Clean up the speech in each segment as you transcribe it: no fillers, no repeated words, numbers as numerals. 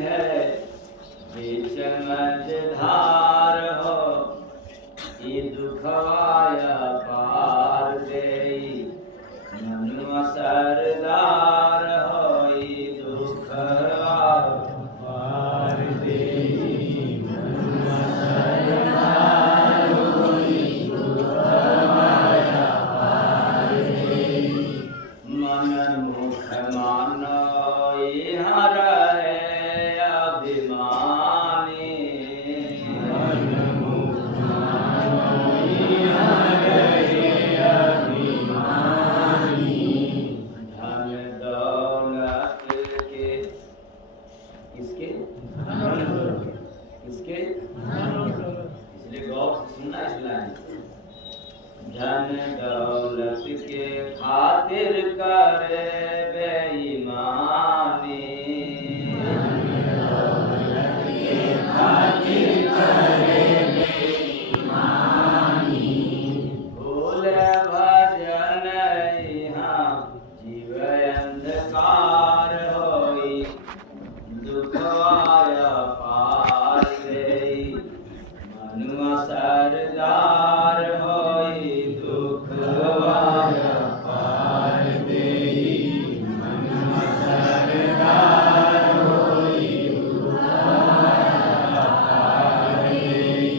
है बीच मझधार हो ई दुखवाया पार देई मनुआ सरदार हो ई दुखवाया पार देई मनुआ सरदार हो ई दुखवाया पार देई मन मुख मानो यहाँ रहे अभिमानी मन मुख मानो यहाँ रहे अभिमानी धन दौलत के किसके किसके इसलिए गौर से सुनना इस लाइन धन दौलत के खातिर करे बेईमानी धन दौलत के खातिर करे बेईमानी भूल भजन यहाँ जीव अंधकार होई दुखवाया पार देई मनुआ सरदार होई दुखवाया पार देई मनुआ सरदार होई दुखवाया पार देई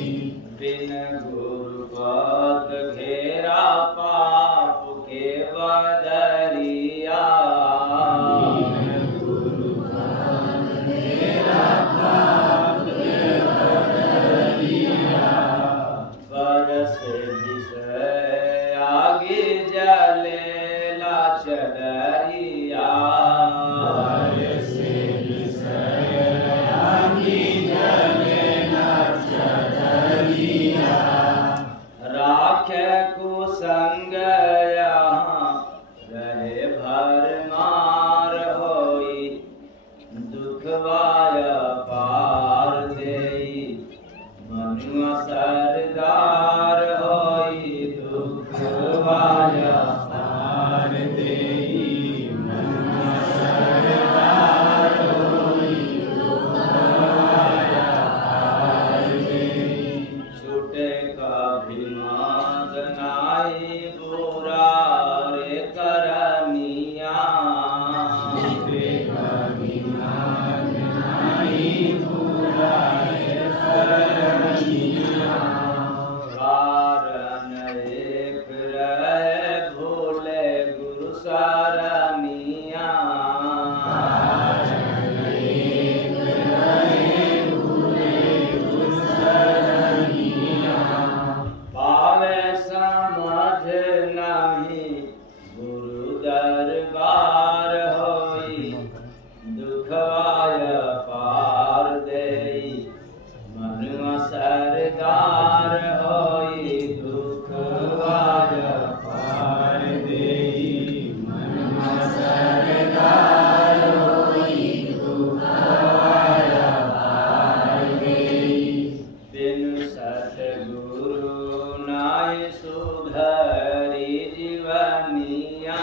बिन गुरु पद घेरा पाप के बदरिया बिन गुरु पद घेरा पाप के बदरिया बरस विषय आगे जलेला चदरिया बरस विषय आगे जलेला चदरिया राखे कुसंग यहाँ रहे भरमार होई दुखवाया पार देई मनुआ सरदार होई दुखवाया पार देई मनुआ सरदार होई दुखवाया पार देई छूटे कभिमाद नाई बुरा रे करनिया छूटे कभिमाद नाई बुरा रे करनिया कारण एक रहे भूले गुरु सरनिया कारण एक रहे भूले गुरु सरनिया पावे समझ नहीं गुरु दरबार होई दुखवाया पार देई मनुआ सरदार होई दुखवाया पार देई मनुआ सरदार होई दुखवाया पार देई बिनु सतगुरु नाय सुधरी जीवनिया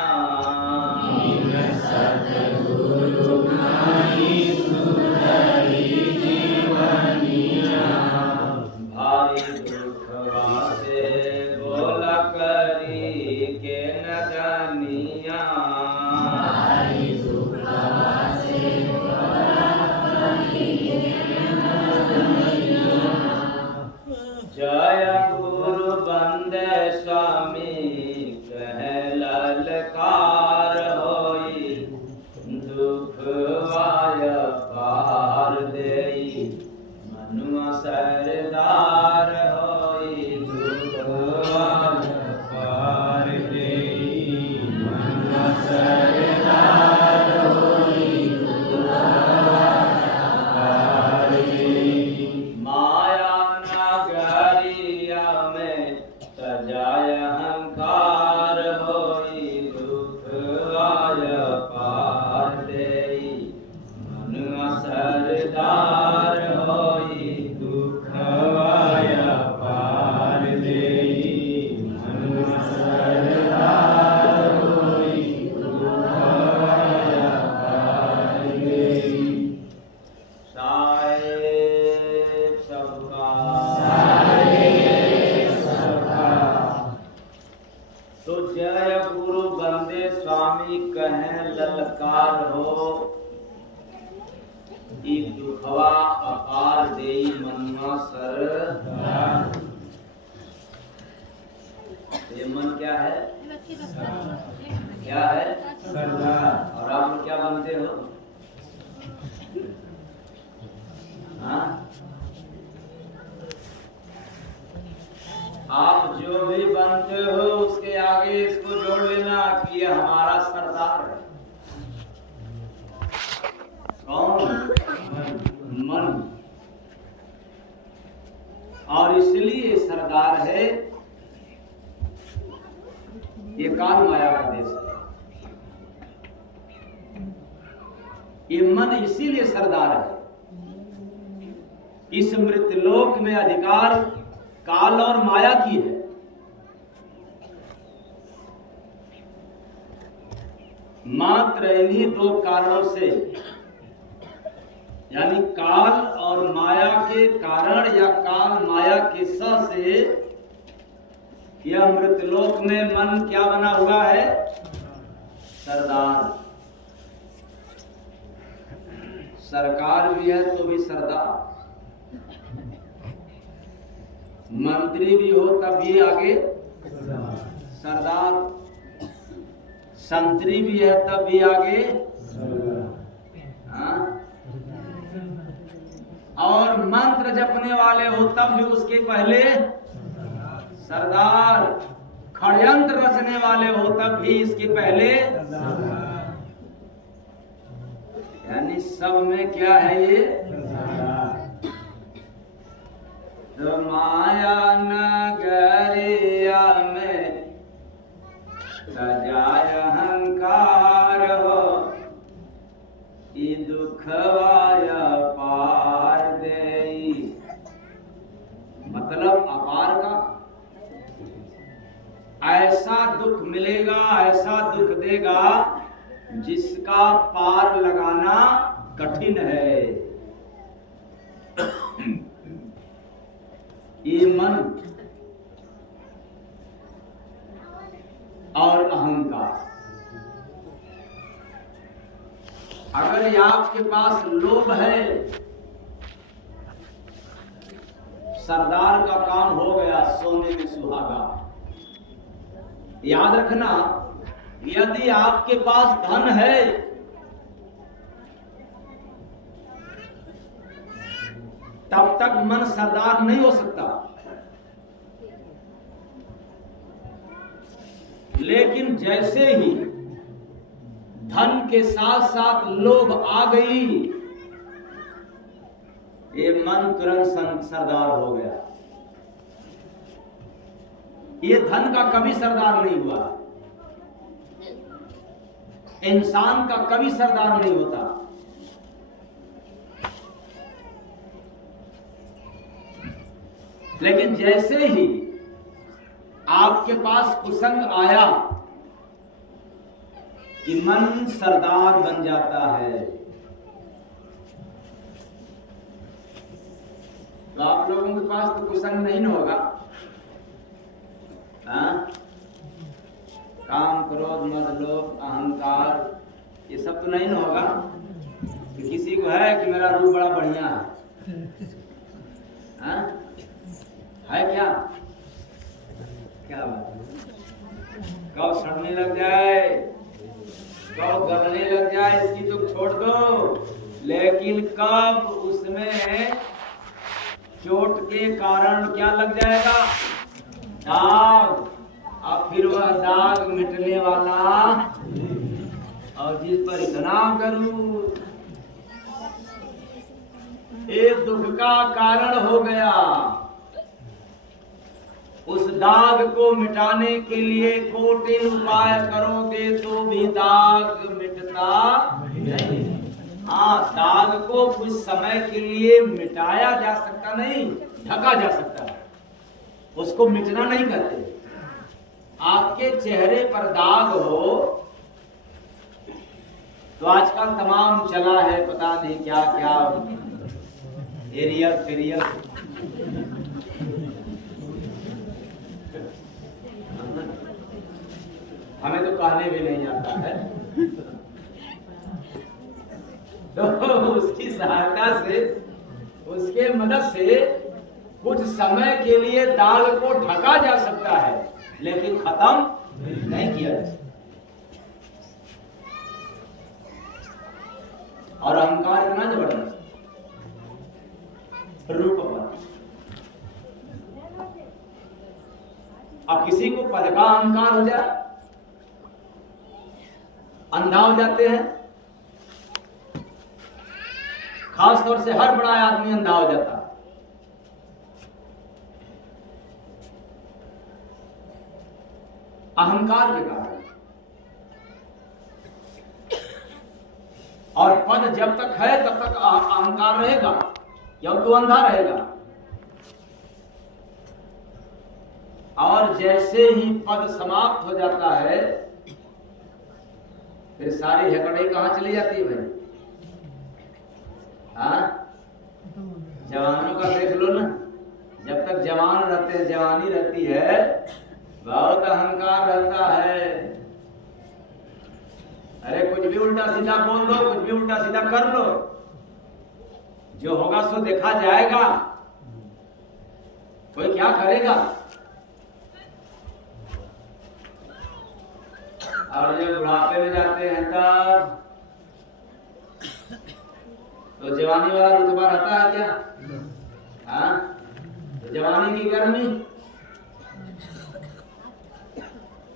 बिनु सतगुरु नाय सुधरी जीवनिया भारी दुखवा से बोला करी के नदनिया भारी दुखवा से बोला करी के नदनिया जय गुरु बंदे स्वामी कह ललकार होई दुखवाया पार देई मनुआ सरदार होई दुखवाया पार देई मनुआ सरदार होई दुखवाया पार देई माया नगरिया में सजाय अहंकार होई दुखवाया पार देई मनुआ सरदार होई दुखवाया पार देई मनुआ सरदार होई दुखवाया पार देई सरदार। ये मन क्या है? क्या है? सरदार। और आप लोग क्या बनते हो? हाँ? आप जो भी बनते हो उसके आगे इसको जोड़ लेना कि ये हमारा सरदार है। कौन? मन। और इसलिए सरदार है, ये काल माया का देश है। ये मन इसीलिए सरदार है। इस मृतलोक में अधिकार काल और माया की है। मात्र इन्हीं दो कारणों से, यानी काल और माया के कारण या काल माया के स से यह मृतलोक में मन क्या बना हुआ है? सरदार। सरकार भी है तो भी सरदार, मंत्री भी हो तब भी आगे सरदार, संतरी भी है तब भी आगे। हाँ? और मंत्र जपने वाले हो तब भी उसके पहले सरदार, षड्यंत्र रचने वाले हो तब भी इसके पहले। यानी सब में क्या है ये? तो माया नगरिया में सजाय अहंकार हो, ये दुखवाय पार देई। मतलब अपार का ऐसा दुख मिलेगा, ऐसा दुख देगा जिसका पार लगाना कठिन है। ये मन और अहंकार, अगर आपके पास लोभ है, सरदार का काम हो गया, सोने में सुहागा। याद रखना, यदि आपके पास धन है तब तक मन सरदार नहीं हो सकता, लेकिन जैसे ही धन के साथ साथ लोभ आ गई, ये मन तुरंत सरदार हो गया। ये धन का कभी सरदार नहीं हुआ, इंसान का कभी सरदार नहीं होता। लेकिन जैसे ही आपके पास कुसंग आया कि मन सरदार बन जाता है, तो आप लोगों के पास तो कुसंग नहीं ना होगा। हाँ? काम, क्रोध, मद, लोभ, अहंकार, ये सब तो नहीं ना होगा कि किसी को है कि मेरा रूप बड़ा बढ़िया है क्या? क्या बात? कब सड़ने लग जाए, कब गलने लग जाए इसकी तो छोड़ दो, लेकिन कब उसमें चोट के कारण क्या लग जाएगा? दाग। अब फिर वह दाग मिटने वाला, और जिस पर इतना करूं ये दुख का कारण हो गया, उस दाग को मिटाने के लिए कोटिन उपाय करोगे तो भी दाग मिटता नहीं। हाँ, दाग को कुछ समय के लिए मिटाया जा सकता नहीं, ढका जा सकता है, उसको मिटना नहीं कहते। आपके चेहरे पर दाग हो तो आजकल तमाम चला है, पता नहीं क्या क्या एरियल फेरियल, हमें तो कहने भी नहीं आता है। तो उसकी सहायता से, उसके मदद से कुछ समय के लिए दाग को ढका जा सकता है लेकिन खत्म नहीं किया जा सकता। और अहंकार इतना जबरदस्त रूप पर। अब किसी को पद का अहंकार हो जाए, अंधा हो जाते हैं, खास तौर से हर बड़ा आदमी अंधा हो जाता है। अहंकार के कारण। और पद जब तक है तब तक अहंकार रहेगा, जब तो अंधा रहेगा। और जैसे ही पद समाप्त हो जाता है फिर सारी हकड़ई कहां चली जाती है भाई? हाँ, जवानों का देख लो ना, जब तक जवान रहते हैं, जवानी रहती है, बहुत अहंकार रहता है। अरे कुछ भी उल्टा सीधा बोल दो, कुछ भी उल्टा सीधा कर लो, जो होगा सो देखा जाएगा, कोई क्या करेगा। और जब बुढ़ापे में जाते हैं तब तो जवानी वाला रुतबा रहता है क्या? हाँ, तो जवानी की गर्मी,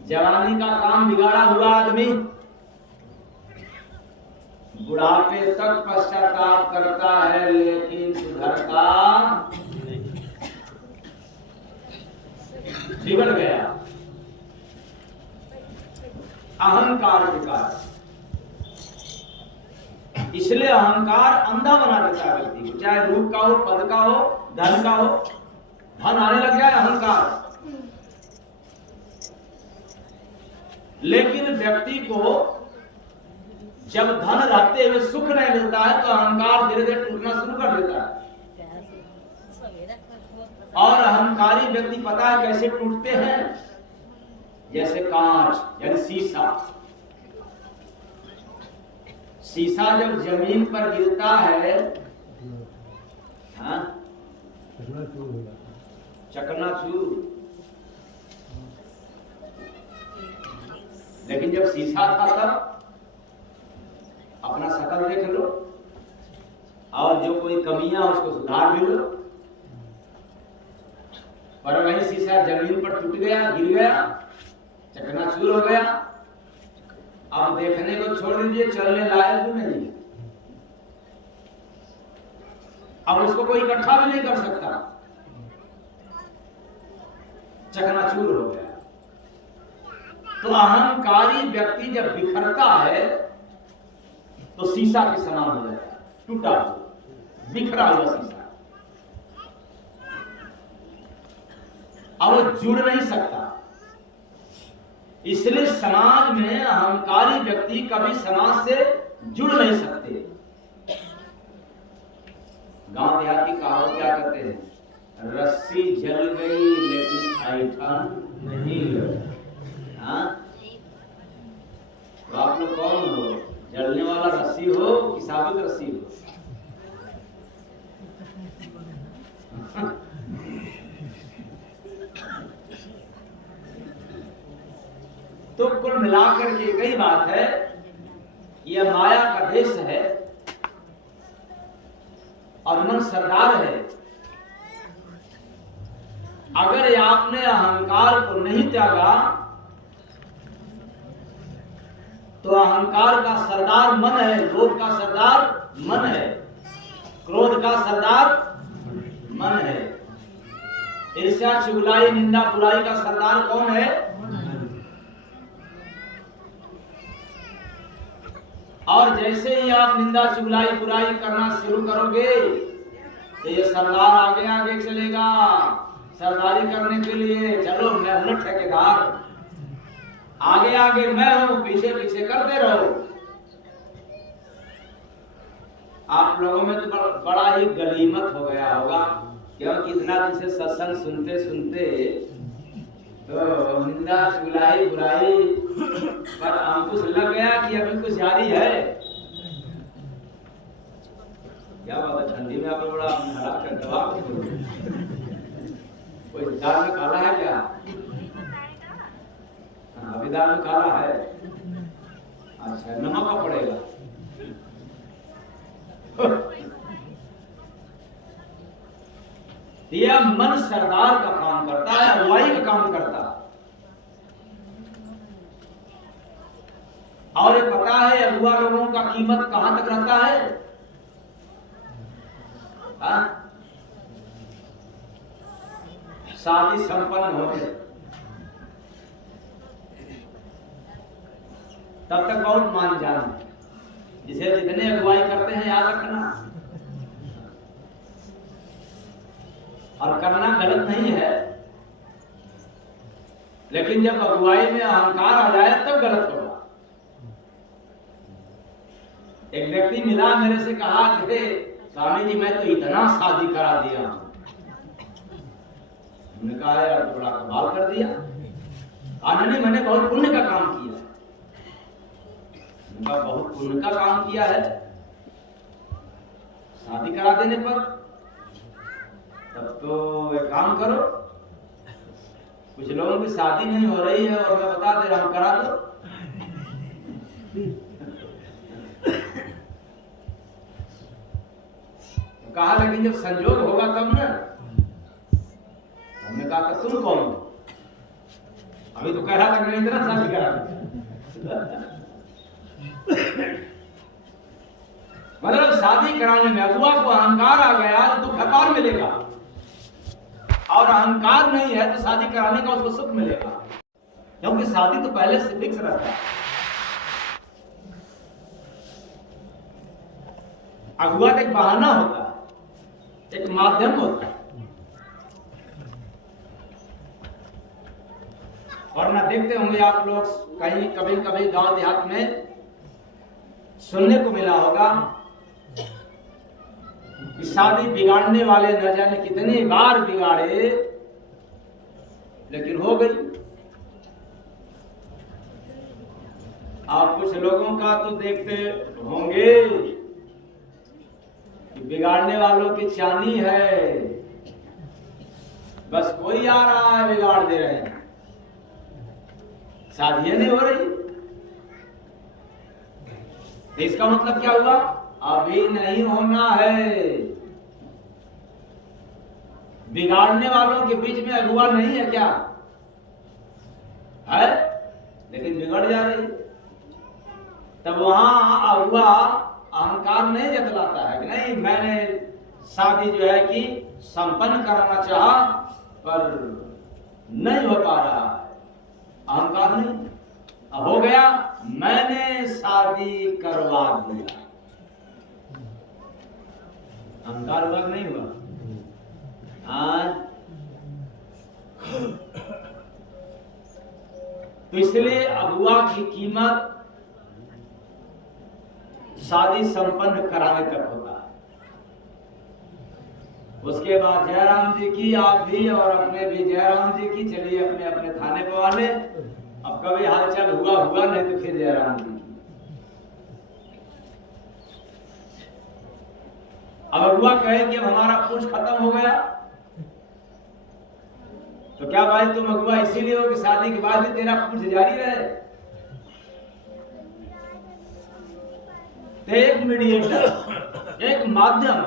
जवानी का काम बिगाड़ा हुआ आदमी बुढ़ापे तक पश्चाताप करता है लेकिन सुधरता बिगड़ गया अहंकार के कारण। इसलिए अहंकार अंधा बना देता है व्यक्ति को, चाहे रूप का हो, पद का हो, धन का हो। धन आने लग जाए अहंकार, लेकिन व्यक्ति को जब धन रहते हुए सुख नहीं मिलता है तो अहंकार धीरे धीरे टूटना शुरू कर देता है। और अहंकारी व्यक्ति पता है कैसे टूटते हैं? जैसे कांच यानी शीशा। शीशा जब जमीन पर गिरता है, हाँ, चकनाचूर। लेकिन जब शीशा था तब अपना शकल देख लो और जो कोई कमियां उसको सुधार भी लो। पर वही शीशा जमीन पर टूट गया, गिर गया, चकनाचूर हो गया। अब देखने को छोड़ दीजिए, चलने लायक भी नहीं। अब उसको कोई इकट्ठा भी नहीं कर सकता, चकनाचूर हो गया। तो अहंकारी व्यक्ति जब बिखरता है तो शीशा के समान हो जाता है, टूटा हुआ, बिखरा हुआ शीशा। अब वो जुड़ नहीं सकता। इसलिए समाज में अहंकारी व्यक्ति कभी समाज से जुड़ नहीं सकते। गांव देहात की कहावत क्या कहते हैं? रस्सी जल गई लेकिन ऐठन नहीं गई। हाँ, तो आप लोग कौन हो? जलने वाला रस्सी हो कि साबित रस्सी हो? तो कुल मिलाकर के कई बात है, यह माया का देश है और मन सरदार है। अगर आपने अहंकार को नहीं त्यागा तो अहंकार का सरदार मन है, लोभ का सरदार मन है, क्रोध का सरदार मन है, ईर्ष्या, चुगलाई, निंदा, बुराई का सरदार कौन है? और जैसे ही आप निंदा, चुगलाई, बुराई करना शुरू करोगे तो ये सरदार आगे आगे चलेगा। सरदारी करने के लिए चलो, मैं हूं ठेकेदार, आगे आगे मैं हूं, पीछे पीछे करते रहो। आप लोगों में तो बड़ा ही गनीमत हो गया होगा, क्योंकि इतना दिन से सत्संग सुनते सुनते तो निंदा, चुगलाई, बुराई पर अंकुश लग गया कि अभी कुछ जारी है। क्या बात है, ठंडी में आप लोग बड़ा हरा कर दबा। कोई दाल में काला है क्या? अभी दाल में काला है। अच्छा, नमक का पड़ेगा। यह मन सरदार का काम करता है, अगुवाई का काम करता है। और ये पता है अगुआ लोगों का कीमत कहां तक रहता है? शादी संपन्न होने तब तक बहुत मान जान, जिसे जितने अगुवाई करते हैं याद रखना। और करना गलत नहीं है, लेकिन जब अगुवाई में अहंकार आ जाए तब गलत होगा। एक व्यक्ति मिला, मेरे से कहा कि स्वामी जी मैं तो इतना शादी करा दिया। मैंने कहा यार बड़ा कमाल कर दिया। नहीं, मैंने बहुत पुण्य का काम किया। उनका बहुत पुण्य का काम किया है शादी करा देने पर। तब तो एक काम करो, कुछ लोगों की शादी नहीं हो रही है और मैं बता दे रहा हूं करा दो। कहा लेकिन जब संजोग होगा तब ना। हमने कहा था तुम कौन हो? अभी तो कह रहा था नहीं इतना शादी करा दो। मतलब शादी कराने में अगुआ को अहंकार आ गया तो दुख अपार मिलेगा, और अहंकार नहीं है तो शादी कराने का उसको सुख मिलेगा, क्योंकि शादी तो पहले से फिक्स रहता है। अगुआ का एक बहाना होता है, एक माध्यम होता है। और ना देखते होंगे आप लोग कहीं कभी कभी गांव देहात में सुनने को मिला होगा कि शादी बिगाड़ने वाले न जाने कितनी बार बिगाड़े लेकिन हो गई। आप कुछ लोगों का तो देखते होंगे कि बिगाड़ने वालों की चानी है, बस कोई आ रहा है बिगाड़ दे रहे हैं, शादी नहीं हो रही। इसका मतलब क्या हुआ? अभी नहीं होना है। बिगाड़ने वालों के बीच में अगुआ नहीं है क्या? है, लेकिन बिगड़ जा रही। तब वहां अगुआ अहंकार नहीं जतलाता है कि नहीं मैंने शादी जो है कि संपन्न कराना चाहा पर नहीं हो पा रहा है। अहंकार नहीं, अब हो गया मैंने शादी करवा दिया। अहंकार हुआ नहीं हुआ? आज तो इसलिए अगुआ की कीमत शादी संपन्न कराने तक होता है। उसके बाद जयराम जी की, आप भी और अपने भी जयराम जी की, चलिए अपने अपने थाने पर वाले। अब कभी हालचाल हुआ नहीं तो फिर जयराम जी की। अब अगुआ कहे कि अब हमारा पूछ खत्म हो गया, तो क्या भाई तुम अगुआ इसीलिए हो कि शादी के बाद भी तेरा पूछ जारी रहे? तो एक मीडिएटर, एक माध्यम,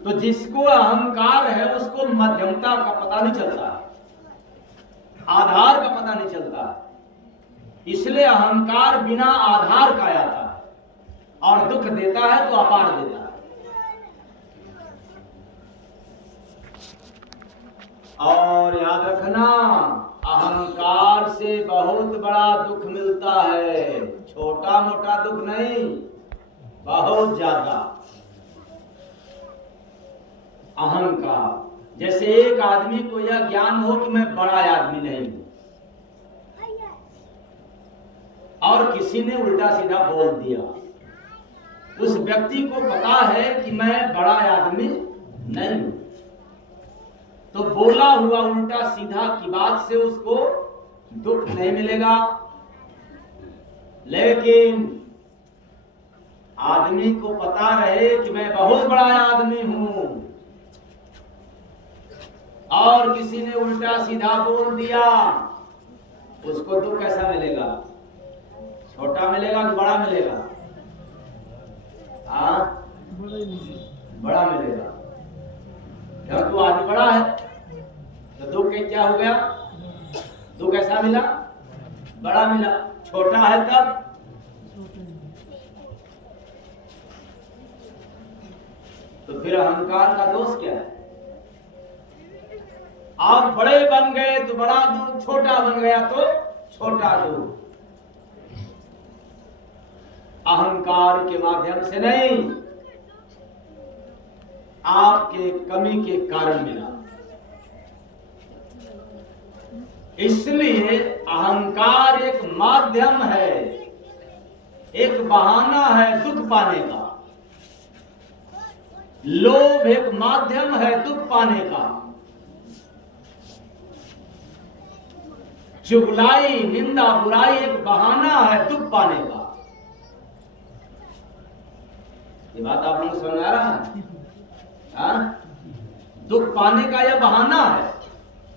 तो जिसको अहंकार है उसको मध्यमता का पता नहीं चलता, आधार का पता नहीं चलता। इसलिए अहंकार बिना आधार का आता है और दुख देता है तो अपार देता है। और याद रखना, अहंकार से बहुत बड़ा दुख मिलता है, छोटा मोटा दुख नहीं, बहुत ज्यादा। अहंकार, जैसे एक आदमी को यह ज्ञान हो कि मैं बड़ा आदमी नहीं हूं, और किसी ने उल्टा सीधा बोल दिया, उस व्यक्ति को पता है कि मैं बड़ा आदमी नहीं हूं, तो बोला हुआ उल्टा सीधा की बात से उसको दुख नहीं मिलेगा। लेकिन आदमी को पता रहे कि मैं बहुत बड़ा आदमी हूं, और किसी ने उल्टा सीधा बोल दिया, उसको तो कैसा मिलेगा? छोटा मिलेगा कि बड़ा मिलेगा? हाँ, बड़ा मिलेगा। क्या तू आदमी बड़ा है तो दुख के क्या हो गया? दुख कैसा मिला? बड़ा मिला। छोटा है तब तो फिर अहंकार का दोष क्या है? आप बड़े बन गए तो बड़ा दुख, छोटा बन गया तो छोटा दुख। अहंकार के माध्यम से नहीं, आपके कमी के कारण मिला। इसलिए अहंकार एक माध्यम है, एक बहाना है दुख पाने का। लोभ एक माध्यम है दुख पाने का। चुगलाई, निंदा, बुराई एक बहाना है दुख पाने का। ये बात आप लोग समझ आ रहा है? हाँ? दुख पाने का यह बहाना है।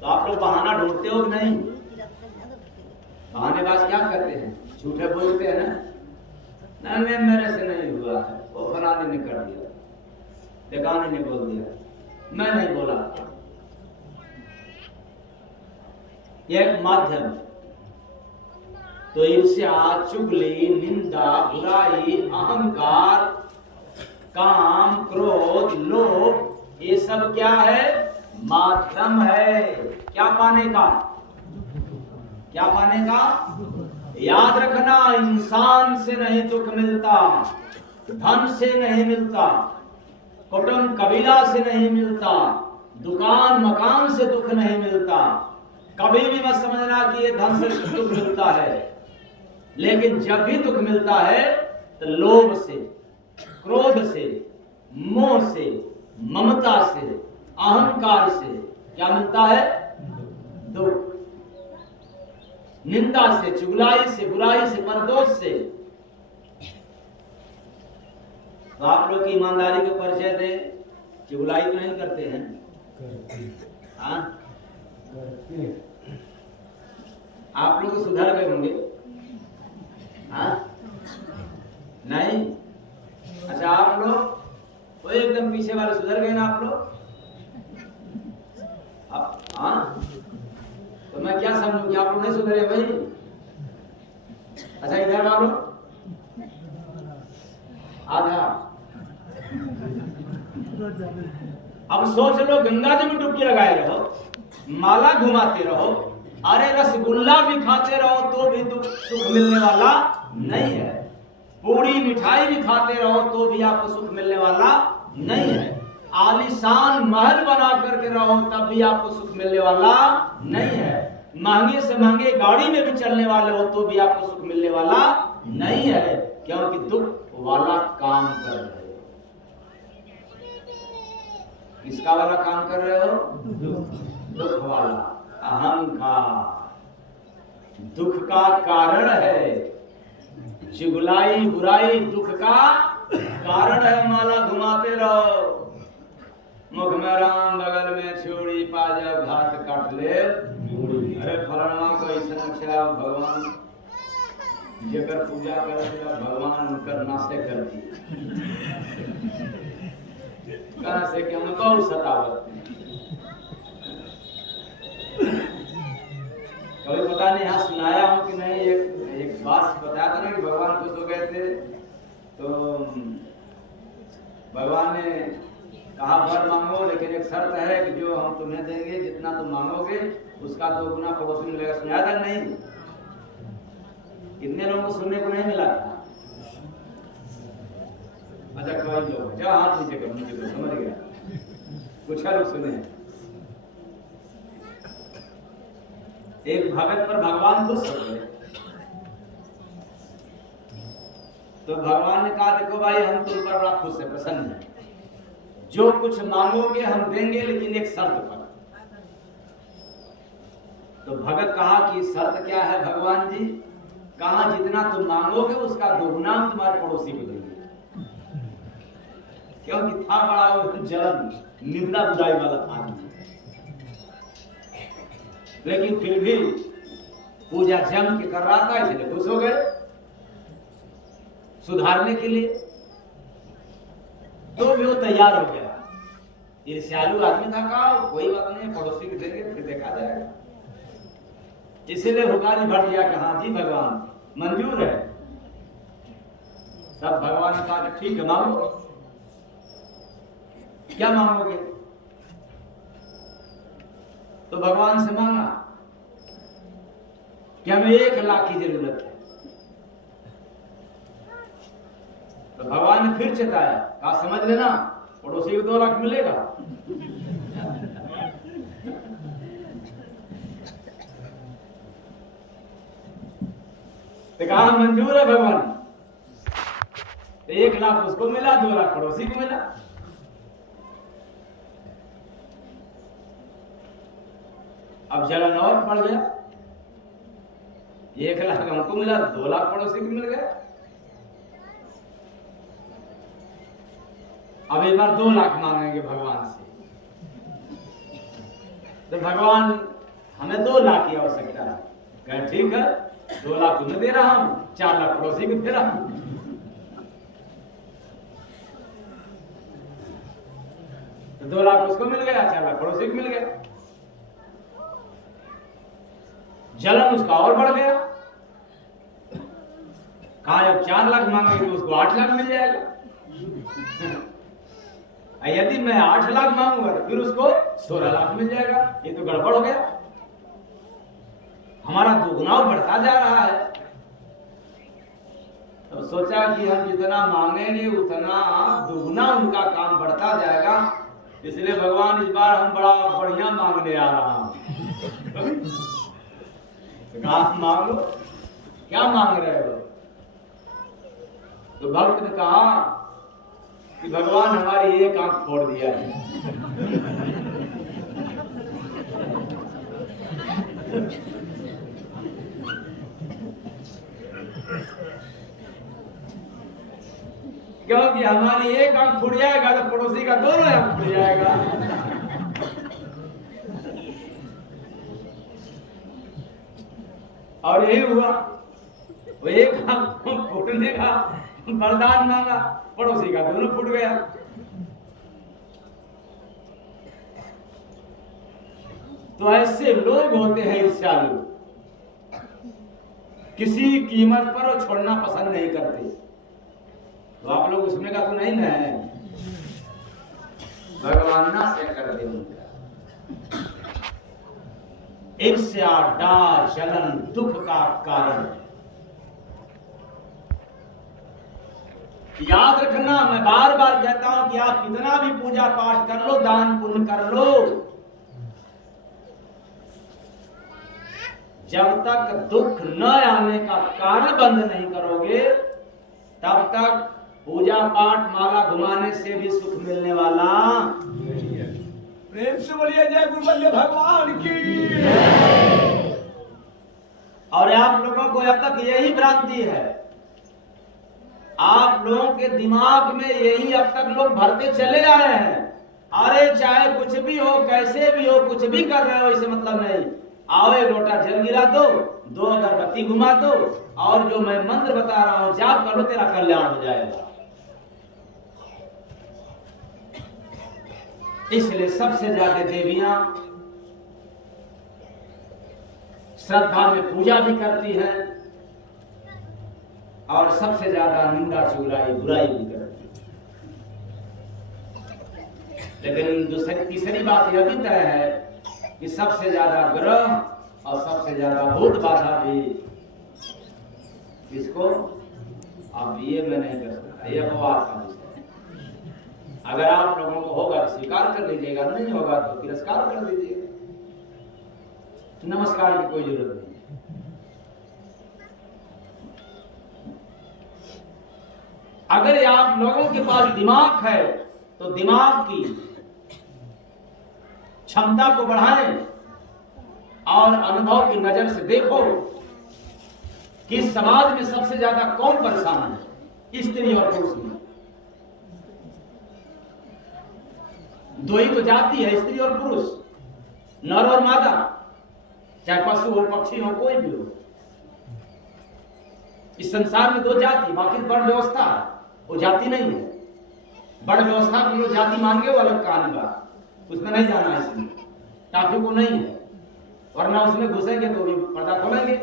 तो आप लोग बहाना ढूंढते हो कि नहीं? बहानेबाज क्या करते हैं? झूठे बोलते हैं ना, नहीं मेरे से नहीं हुआ है, वो फलाने ने कर दिया, बेगाने ने बोल दिया, मैं नहीं बोला। यह एक माध्यम। तो ईर्ष्या, चुगली, निंदा, बुराई, अहंकार, काम, क्रोध, लोभ, ये सब क्या है? माध्यम है। क्या पाने का? क्या पाने का? याद रखना, इंसान से नहीं दुख मिलता, धन से नहीं मिलता, कुटुंब कबीला से नहीं मिलता, दुकान मकान से दुख नहीं मिलता। कभी भी मत समझना कि ये धन से दुख मिलता है। लेकिन जब भी दुख मिलता है तो लोभ से, क्रोध से, मोह से, ममता से, अहंकार से क्या मिलता है? दुख। निंदा से, चुगलाई से, बुराई से, परदोष से। तो आप लोग की ईमानदारी का परिचय दे, चुगलाई तो नहीं करते हैं? हाँ, आप लोग सुधर गए होंगे। हाँ, नहीं? अच्छा, आप लोग वो एकदम पीछे वाले सुधर गए ना आप लोग? हाँ, तो मैं क्या समझूं कि आप लोग नहीं सुधरे भाई? अच्छा, इधर वालों आधा। अब सोच लो, गंगा जी में डुबकी लगाए रहो, माला घुमाते रहो, अरे रसगुल्ला भी खाते रहो तो भी दुख सुख मिलने वाला नहीं है। पूरी मिठाई भी खाते रहो तो भी आपको सुख मिलने वाला नहीं है। आलीशान महल बना करके रहो तब भी आपको सुख मिलने वाला नहीं है। महंगे से महंगे गाड़ी में भी चलने वाले हो तो भी आपको सुख मिलने वाला नहीं है, क्योंकि दुख वाला काम कर रहे हो। किसका वाला काम कर रहे हो? दुख वाला। अहंकार दुख का कारण है। चुगलाई, बुराई दुख का कारण है। माला घुमाते रहो, मुख में राम, बगल में छुरी, पाजा घाट काट ले। अरे फलाना को ऐसा अच्छा भगवान जेकर पूजा कर भगवान उनकर नाशे कर दी। कहां से कि हमको सतावत। कभी पता नहीं यहाँ सुनाया हूँ कि नहीं, एक बात बताया था ना कि भगवान खुश हो गए थे तो भगवान ने कहा वर मांगो, लेकिन एक शर्त है कि जो हम तुम्हें देंगे, जितना तुम मांगोगे उसका 2 गुना पड़ोसी मिलेगा। सुनाया था नहीं? कितने लोगों को सुनने को नहीं मिला था? अच्छा, कई लोग जा हाथ नीचे कर, मुझे तो समझ गया, कुछ लोग सुने। एक भगत पर भगवान खुश हो गए तो भगवान ने कहा देखो भाई, हम तुम पर बड़ा खुश है, प्रसन्न है, जो कुछ मांगोगे हम देंगे, लेकिन एक शर्त पर। तो भगत कहा कि शर्त क्या है भगवान जी? कहा जितना तुम मांगोगे उसका 2 गुना तुम्हारे पड़ोसी को देंगे। क्योंकि था बड़ा वो जलन निंदा बुराई वाला आदमी, लेकिन फिर भी पूजा जम के कर रहा था, इसलिए खुश हो गए सुधारने के लिए। तो भी वो तैयार हो गया। ईर्ष्यालु आदमी था, कहा कोई बात नहीं, पड़ोसी को देंगे फिर देखा जाएगा। इसीलिए हुकारी भर दिया कि हाँ जी भगवान मंजूर है। सब भगवान ने कहा ठीक है, मांगो। क्या मांगोगे? तो भगवान से मांगा कि हमें 1 लाख की जरूरत है। तो भगवान ने फिर चेताया, कहा समझ लेना पड़ोसी को 2 लाख मिलेगा। तो कहा मंजूर है भगवान। तो 1 लाख उसको मिला, 2 लाख पड़ोसी को मिला। अब जलन और बढ़ गया। 1 लाख हमको मिला, 2 लाख पड़ोसी को मिल गया। अब एक बार 2 लाख मांगेंगे भगवान से। तो भगवान हमें 2 लाख की आवश्यकता है। कहे ठीक है, 2 लाख तुम्हें दे रहा हूं, 4 लाख पड़ोसी को दे रहा हूं। तो 2 लाख उसको मिल गया, 4 लाख पड़ोसी को मिल गया। जलन उसका और बढ़ गया। कहा अब 4 लाख मांगेंगे तो उसको 8 लाख मिल जाएगा। यदि मैं 8 लाख मांगूंगा तो फिर उसको 16 लाख मिल जाएगा। ये तो गड़बड़ हो गया, हमारा दुगुना बढ़ता जा रहा है। तो सोचा कि हम जितना मांगेंगे उतना दुगुना उनका काम बढ़ता जाएगा। इसलिए भगवान इस बार हम बड़ा बढ़िया मांगने आ रहा हूं। कहा मांगो, क्या मांग रहे हो? तो भक्त ने कहा कि भगवान हमारी 1 आंख फोड़ दिया है। क्योंकि हमारी 1 आंख फूट जाएगा तो पड़ोसी का दोनों आंख फूट जाएगा। और यही हुआ, वो 1 आंख फूटने का वरदान मांगा, पड़ोसी का दोनों फूट गया। तो ऐसे लोग होते हैं ईर्ष्यालु, किसी कीमत पर वो छोड़ना पसंद नहीं करते। तो आप लोग उसमें का तो नहीं ना है, भगवान ना से कर दे उनका। ईर्ष्या, डाह, जलन दुख का कारण। याद रखना, मैं बार बार कहता हूं कि आप कितना भी पूजा पाठ कर लो, दान पुण्य कर लो, जब तक दुख न आने का कारण बंद नहीं करोगे तब तक पूजा पाठ माला घुमाने से भी सुख मिलने वाला। प्रेम से बोलिए जय गुरुवल्य भगवान की। और आप लोगों को अब तक यही भ्रांति है, आप लोगों के दिमाग में यही अब तक लोग भरते चले आए हैं। अरे चाहे कुछ भी हो, कैसे भी हो, कुछ भी कर रहे हो, इसे मतलब नहीं। आओ 1 लोटा जल गिरा दो, 2 अगरबत्ती घुमा दो, और जो मैं मंत्र बता रहा हूं जाप कर लो, तेरा कल्याण हो जाएगा। इसलिए सबसे ज्यादा देवियां श्रद्धा में पूजा भी करती हैं और सबसे ज्यादा निंदा चुगलाई बुराई भी करती है। लेकिन तीसरी बात यह भी तय है कि सबसे ज्यादा ग्रह और सबसे ज्यादा भूत बाधा भी इसको, अब ये मैं नहीं कर सकता, ये अपवाद का विषय। अगर आप लोगों को होगा तो स्वीकार कर लीजिएगा, नहीं होगा तो तिरस्कार कर दीजिएगा, नमस्कार की कोई जरूरत नहीं। अगर आप लोगों के पास दिमाग है तो दिमाग की क्षमता को बढ़ाएं और अनुभव की नजर से देखो कि समाज में सबसे ज्यादा कौन परेशान है, स्त्री और पुरुष में। दो ही तो जाति है, स्त्री और पुरुष, नर और मादा, चाहे पशु हो, पक्षी हो, कोई भी हो। इस संसार में दो जाति, बाकी वर्ण व्यवस्था वो जाति नहीं है। वर्ण व्यवस्था को जो जाति मान गए वो अलग कहानी बात, उसमें नहीं जाना है, इसमें टॉपिक को नहीं है, वरना उसमें घुसेंगे तो भी पर्दा खोलेंगे।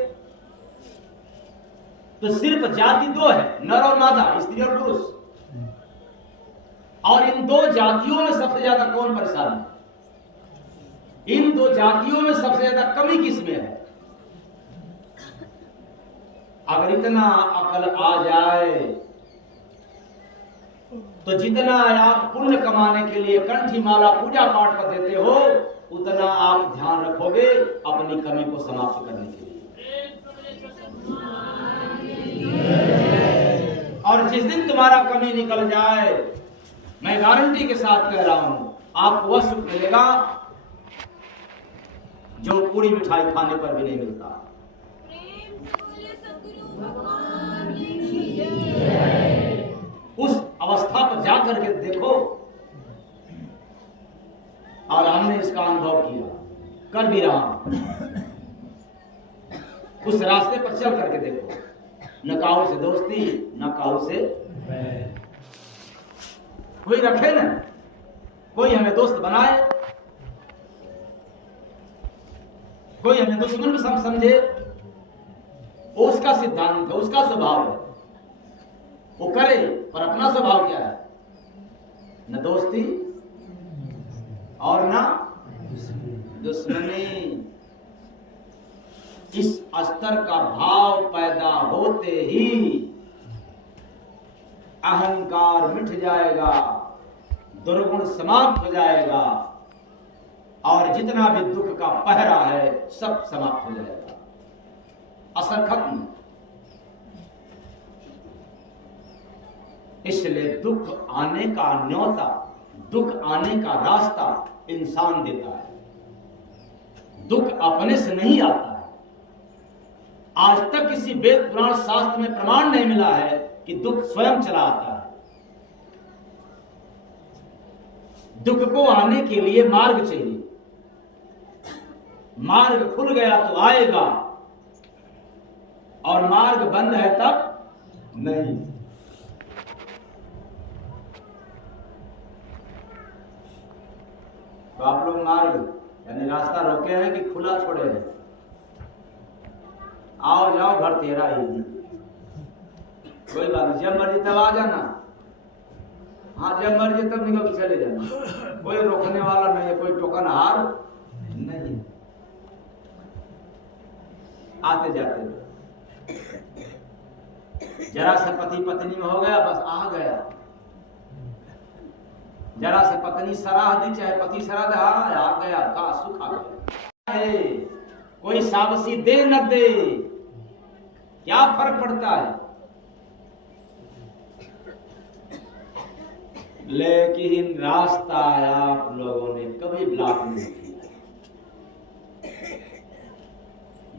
तो सिर्फ जाति दो है, नर और मादा, स्त्री और पुरुष। और इन दो जातियों में सबसे ज्यादा कौन परेशान है? इन दो जातियों में सबसे ज्यादा कमी किसमें है? अगर इतना अकल आ जाए तो जितना आप पुण्य कमाने के लिए कंठी माला पूजा पाठ पर देते हो, उतना आप ध्यान रखोगे अपनी कमी को समाप्त करने के लिए। और जिस दिन तुम्हारा कमी निकल जाए, मैं गारंटी के साथ कह रहा हूं, आपको वह सुख मिलेगा जो पूरी मिठाई खाने पर भी नहीं मिलता। उस अवस्था पर जाकर के देखो, और हमने इसका अनुभव किया, कर भी रहा हूं। उस रास्ते पर चल करके देखो, न काऊ से दोस्ती, न काऊ से कोई रखे न, कोई हमें दोस्त बनाए, कोई हमें दुश्मन में समझे, उसका सिद्धांत है, उसका स्वभाव है, वो करे। पर अपना स्वभाव क्या है? न दोस्ती और न दुश्मनी। इस स्तर का भाव पैदा होते ही अहंकार मिट जाएगा, दुर्गुण समाप्त हो जाएगा, और जितना भी दुख का पहरा है सब समाप्त हो जाएगा, असर खत्म। इसलिए दुख आने का न्योता, दुख आने का रास्ता इंसान देता है, दुख अपने से नहीं आता है। आज तक किसी वेद पुराण शास्त्र में प्रमाण नहीं मिला है कि दुख स्वयं चला आता है। दुख को आने के लिए मार्ग चाहिए, मार्ग खुल गया तो आएगा, और मार्ग बंद है तब नहीं। तो आप लोग मार्ग यानी रास्ता रोके हैं कि खुला छोड़े हैं? आओ जाओ, घर तेरा ही, कोई बात नहीं, जब मर्जी तब आ जाना। हाँ, जब मर्जी तब निकल के चले जाना, कोई रोकने वाला नहीं है, कोई टोकन हार नहीं, आते जाते। जरा से पति पत्नी में हो गया, बस आ गया। जरा से पत्नी सराह दी, चाहे पति सराह दे, आ गया, का सुख आ गया। कोई साबसी दे न दे, क्या फर्क पड़ता है? लेकिन रास्ता आप लोगों ने कभी ब्लॉक नहीं किया,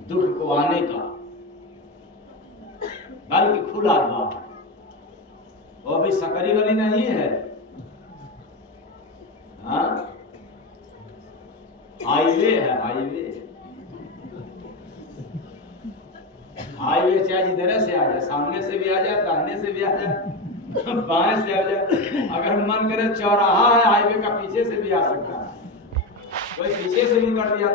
दुख को आने का, बल्कि खुला द्वार। वो भी सकरी गली नहीं है, हाईवे है, हाईवे। हाईवे चाहे जिधर से आ जाए, सामने से भी आ जाए, दाहिने से भी आ जाए, बाएं से आ जाए, अगर मन करे चौराहा है हाईवे का, पीछे से भी आ सकता है, कोई पीछे से भी कर दिया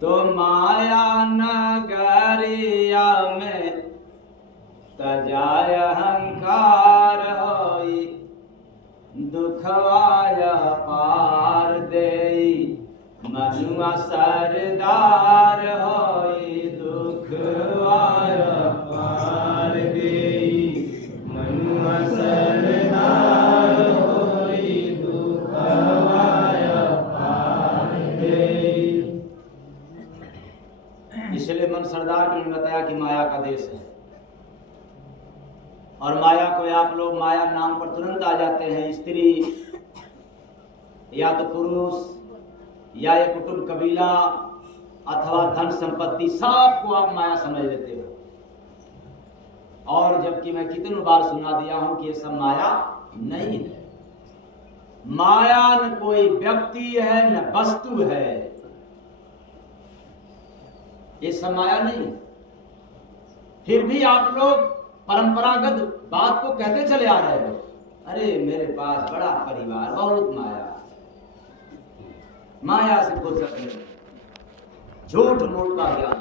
तो माया नगरिया में तजाय अहंकार होई, दुखवाया पार देई, मनुआ सरदार होई, दुखवाया पार देई, मनुआ सरदार होई, दुखवाया पार देई। इसलिए मन सरदार ने बताया कि माया का देश है, और माया को आप लोग माया नाम पर तुरंत आ जाते हैं। स्त्री या तो पुरुष या ये कुटुंब कबीला अथवा धन संपत्ति, सबको आप माया समझ लेते हो। और जबकि मैं कितनी बार सुना दिया हूं कि ये सब माया नहीं है। माया न कोई व्यक्ति है न वस्तु है, ये सब माया नहीं। फिर भी आप लोग परंपरागत बात को कहते चले आ रहे हो, अरे मेरे पास बड़ा परिवार, बहुत माया, माया से फुर्सत नहीं, झूठ मूठ का ज्ञान,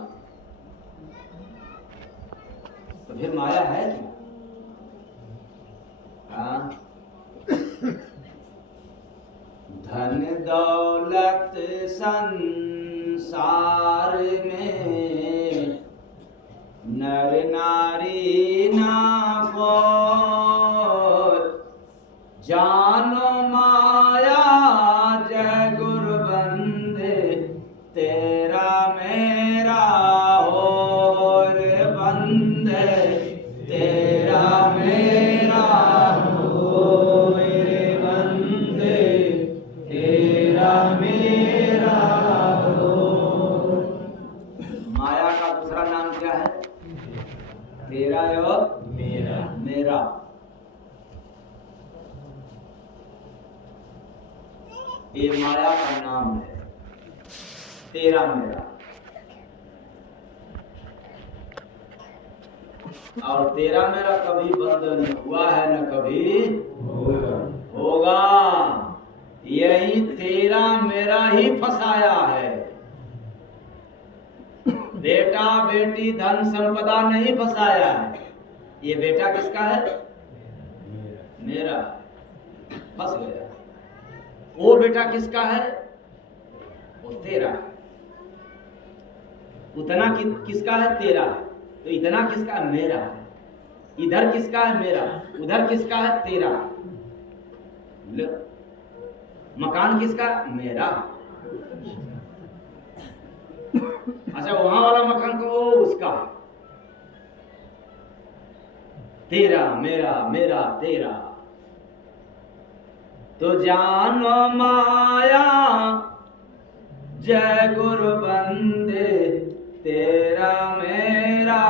तो फिर माया है क्या? धन दौलत संसार में नर नारी ना कोई, जानो माया जय गुरु बंदे, तेरा मेरा हो रे बंदे, तेरा मेरा हो रे बंदे, तेरा मेरा हो। माया का दूसरा नाम क्या है? तेरा और मेरा। मेरा ये माया का नाम है, तेरा मेरा। और तेरा मेरा कभी बंद नहीं हुआ है, न कभी होगा। यही तेरा मेरा ही फंसाया है। बेटा बेटी धन संपदा नहीं फंसाया है। ये बेटा किसका है? मेरा। फंस गया। वो बेटा किसका है? वो तेरा है। उतना किसका है? तेरा है। तो इतना किसका है? मेरा है। इधर किसका है? मेरा। उधर किसका है? तेरा। मकान किसका? मेरा। अच्छा, वहां वाला मकान को उसका है। तेरा मेरा, मेरा तेरा। तो जानो माया जय गुरु बंदे, तेरा मेरा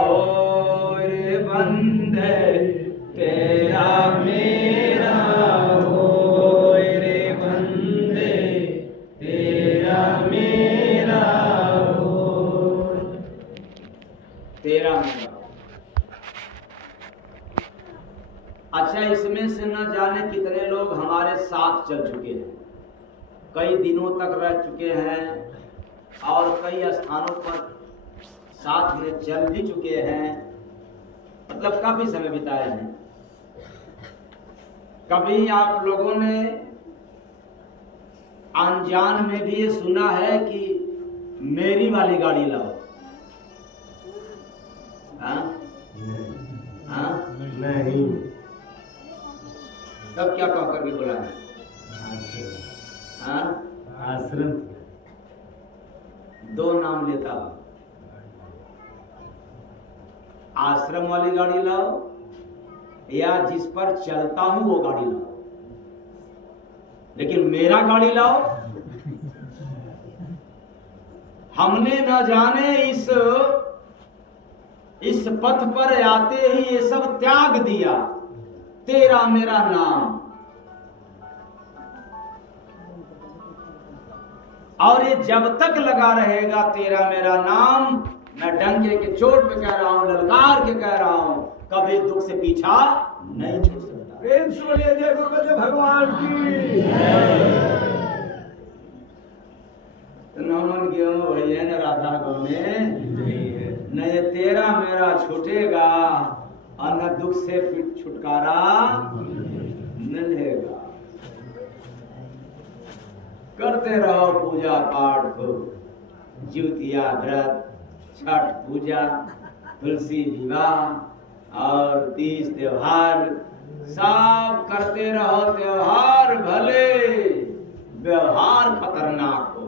हो रे बंदे, तेरा मेरा हो रे बंदे, तेरा मेरा हो। तेरा मेरा। अच्छा, इसमें से न जाने कितने लोग हमारे साथ चल चुके हैं, कई दिनों तक रह चुके हैं और कई स्थानों पर साथ में चल भी चुके हैं, मतलब काफी समय बिताए हैं। कभी आप लोगों ने अनजान में भी ये सुना है कि मेरी वाली गाड़ी लाओ? नहीं। तब क्या कह करके बोला है? आश्रम। दो नाम लेता हूं, आश्रम वाली गाड़ी लाओ या जिस पर चलता हूं वो गाड़ी लाओ, लेकिन मेरा गाड़ी लाओ। हमने न जाने इस पथ पर आते ही ये सब त्याग दिया, तेरा मेरा नाम। और ये जब तक लगा रहेगा तेरा मेरा नाम, मैं डंके के चोट पे कह रहा हूं, ललकार के कह रहा हूं, कभी दुख से पीछा नहीं छूट सकता। प्रेम से बोलिए जय गुरुदेव भगवान की। नमन क्यों भैया न राधा को में न ये तेरा मेरा छूटेगा और न दुख से छुटकारा मिलेगा। करते रहो पूजा पाठ को, ज्योतिया व्रत, छठ पूजा, तुलसी विवाह और तीज त्योहार, सब करते रहो। त्योहार भले, व्यवहार खतरनाक हो,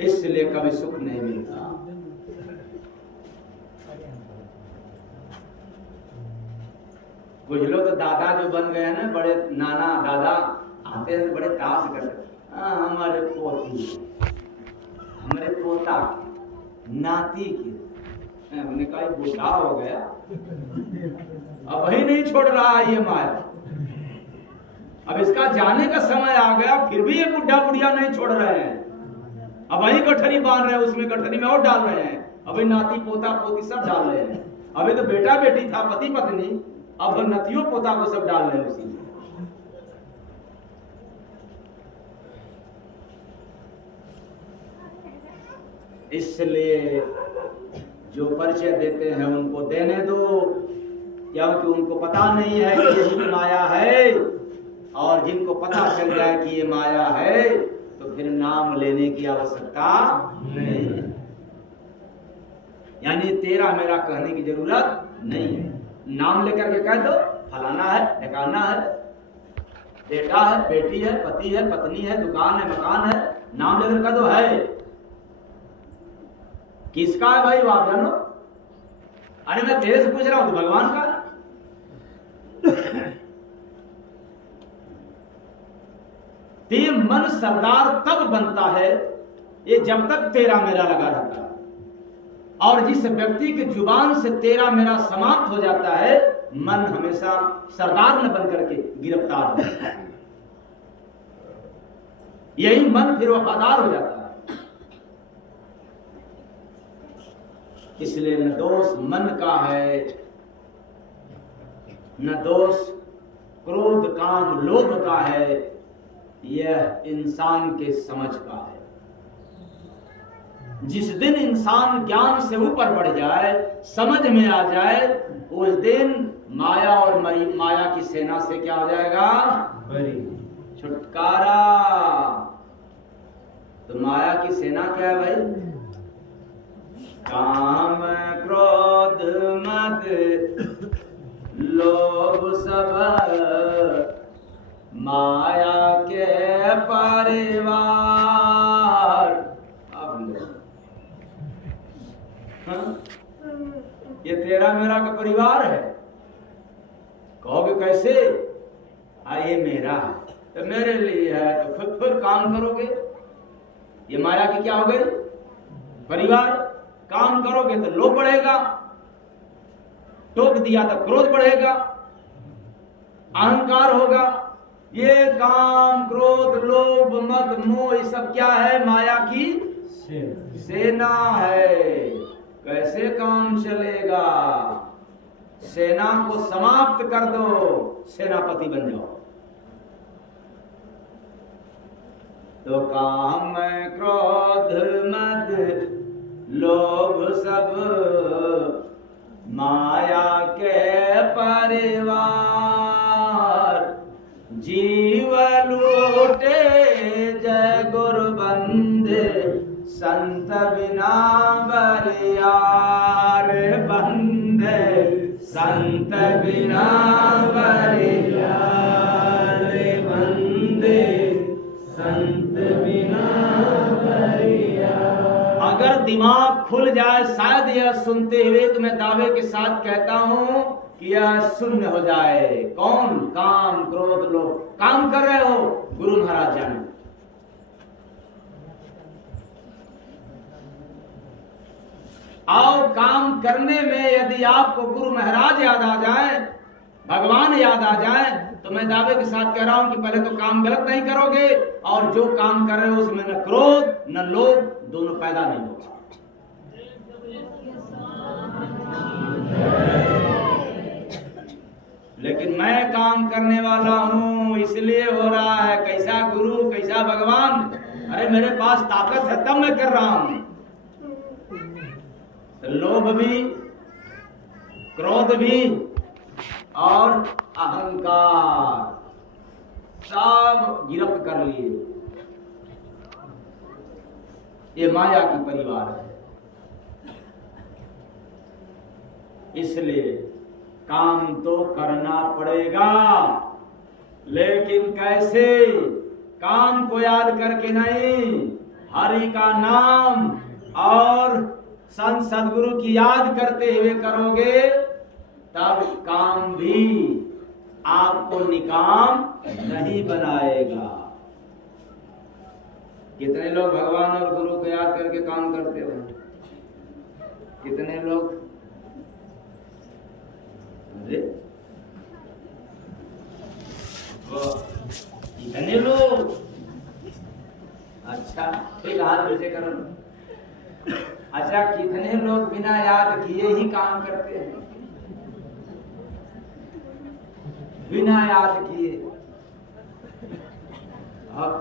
इसलिए कभी सुख नहीं मिलता। कुछ लोग तो दादा जो बन गए हैं ना, बड़े नाना दादा आते हैं, बड़े ताश करते, हमारे पोती, हमारे पोता की, नाती की, हमने कहा ये बूढ़ा हो गया, अब वही नहीं छोड़ रहा है ये माया। अब इसका जाने का समय आ गया, फिर भी ये बुढ़ा बुढ़िया नहीं छोड़ रहे हैं। अब वही गठरी बांध रहे हैं, उसमें गठरी में और डाल रहे हैं। अभी नाती पोता पोती सब डाल रहे हैं। अभी तो बेटा बेटी था, पति पत्नी, अब नतियों पोता को सब डाल रहे हैं उसी में। इसलिए जो परिचय देते हैं उनको देने दो, क्योंकि उनको पता नहीं है कि यही माया है। और जिनको पता चल जाए कि ये माया है तो फिर नाम लेने की आवश्यकता नहीं है। यानी तेरा मेरा कहने की जरूरत नहीं है। नाम लेकर के कह दो फलाना है, ठिकाना है, बेटा है, बेटी है, पति है, पत्नी है, दुकान है, मकान है, नाम लेकर कह दो है। किसका है भाई वो आप जानो? अरे मैं तेरे से पूछ रहा हूं, तो भगवान का। ये मन सरदार तब बनता है ये जब तक तेरा मेरा लगा रहता है। और जिस व्यक्ति की जुबान से तेरा मेरा समाप्त हो जाता है, मन हमेशा सरदार न बनकर के गिरफ्तार हो जाता है। यही मन फिर वफादार हो जाता है। इसलिए न दोष मन का है, न दोष क्रोध काम लोभ का है, यह इंसान के समझ का है। जिस दिन इंसान ज्ञान से ऊपर बढ़ जाए, समझ में आ जाए, उस दिन माया और माया की सेना से क्या हो जाएगा? छुटकारा। तो माया की सेना क्या है भाई? काम क्रोध मद लोभ सब माया के परिवार। ये तेरा मेरा का परिवार है। कहोगे कैसे? ये मेरा है तो मेरे लिए है, तो फिर काम करोगे। ये माया की क्या हो गई? परिवार। काम करोगे तो लोभ बढ़ेगा, टोक दिया तो क्रोध बढ़ेगा, अहंकार होगा। ये काम क्रोध लोभ मद मोह ये सब क्या है? माया की सेना है। कैसे काम चलेगा? सेना को समाप्त कर दो, सेनापति बन जाओ। तो काम क्रोध मद लोभ सब माया के परिवार। जीव लूटे जय गुरु बंदे, संत बिना बरियार बंदे, संत बिना बरियार बंदे, संत बिना बरियार। अगर दिमाग खुल जाए, शायद यह सुनते हुए तो मैं दावे के साथ कहता हूं कि यह शून्य हो जाए। कौन? काम क्रोध लोभ। काम कर रहे हो, गुरु महाराज जाने। आओ काम करने में यदि आपको गुरु महाराज याद आ जाए, भगवान याद आ जाए, तो मैं दावे के साथ कह रहा हूं कि पहले तो काम गलत नहीं करोगे, और जो काम कर रहे हो उसमें न क्रोध न लोभ दोनों पैदा नहीं होगा। लेकिन मैं काम करने वाला हूं इसलिए हो रहा है। कैसा गुरु, कैसा भगवान? अरे मेरे पास ताकत है तब मैं कर रहा हूं। तो लोभ भी, क्रोध भी और अहंकार सब गिरफ्त कर लिए। ये माया की परिवार है। इसलिए काम तो करना पड़ेगा, लेकिन कैसे? काम को याद करके नहीं, हरि का नाम और संत सदगुरु की याद करते हुए करोगे, तब काम भी आपको निकाम नहीं बनाएगा। कितने लोग भगवान और गुरु को याद करके काम करते हो? कितने लोग? अरे इतने लोग। अच्छा ठीक, हाथ नीचे करो। अच्छा कितने लोग बिना याद किए ही काम करते हैं? बिना याद किए। अब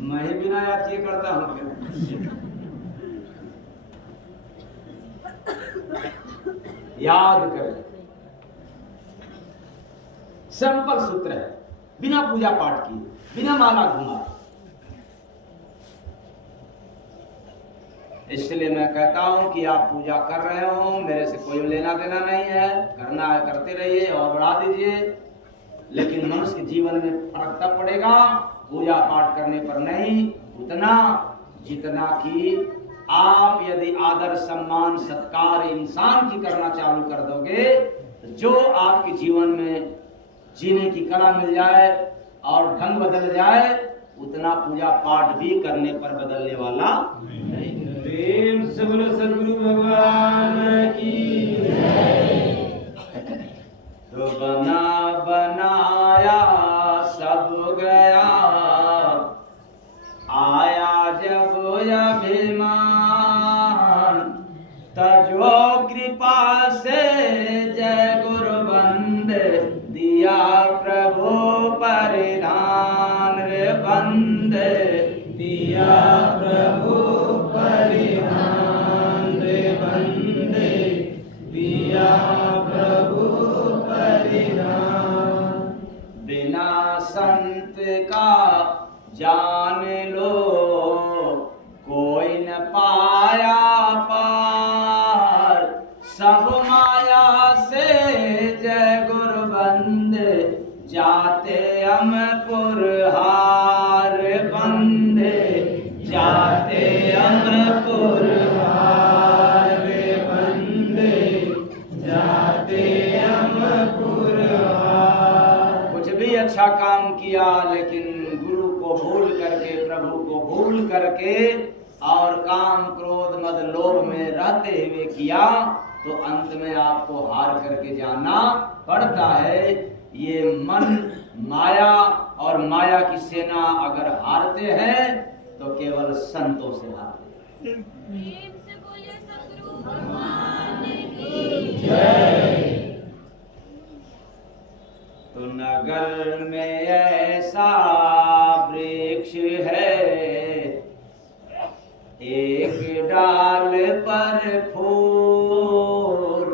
मैं ही बिना याद किए करता हूं क्या? याद करें, सिंपल सूत्र है, बिना पूजा पाठ किए, बिना माला घुमा। इसलिए मैं कहता हूं कि आप पूजा कर रहे हो, मेरे से कोई लेना देना नहीं है, करना है करते रहिए और बढ़ा दीजिए, लेकिन मनुष्य के जीवन में फर्क तब पड़ेगा पूजा पाठ करने पर नहीं, उतना जितना कि आप यदि आदर सम्मान सत्कार इंसान की करना चालू कर दोगे, तो जो आपके जीवन में जीने की कला मिल जाए और ढंग बदल जाए, उतना पूजा पाठ भी करने पर बदलने वाला नहीं। प्रेम से बोलो सद्गुरु भगवान की जय। तो बना बनाया सब गया, आया जब अभिमान, तजो कृपा से जय गुरु बंदे, दिया प्रभु परिधान रे बंदे, दिया प्रभु परिधान रे बंदे, दिया प्रभु परिधान। बिना संत का जान लो, कोई न पाया पार, सब माया से जय गुरु बंदे, जाते अमपुर हार बंदे, जाते अमपुर हार बंदे, जाते अमपुर हार। कुछ भी अच्छा काम किया, लेकिन गुरु को भूल करके, प्रभु को भूल करके और काम क्रोध मद लोभ में रहते हुए किया, तो अंत में आपको हार करके जाना पड़ता है। ये मन माया और माया की सेना अगर हारते हैं तो केवल संतों से हारते हैं। प्रेम से बोलिए सद्गुरु भगवान की जय। तो नगर में ऐसा वृक्ष है, एक डाल पर फूल,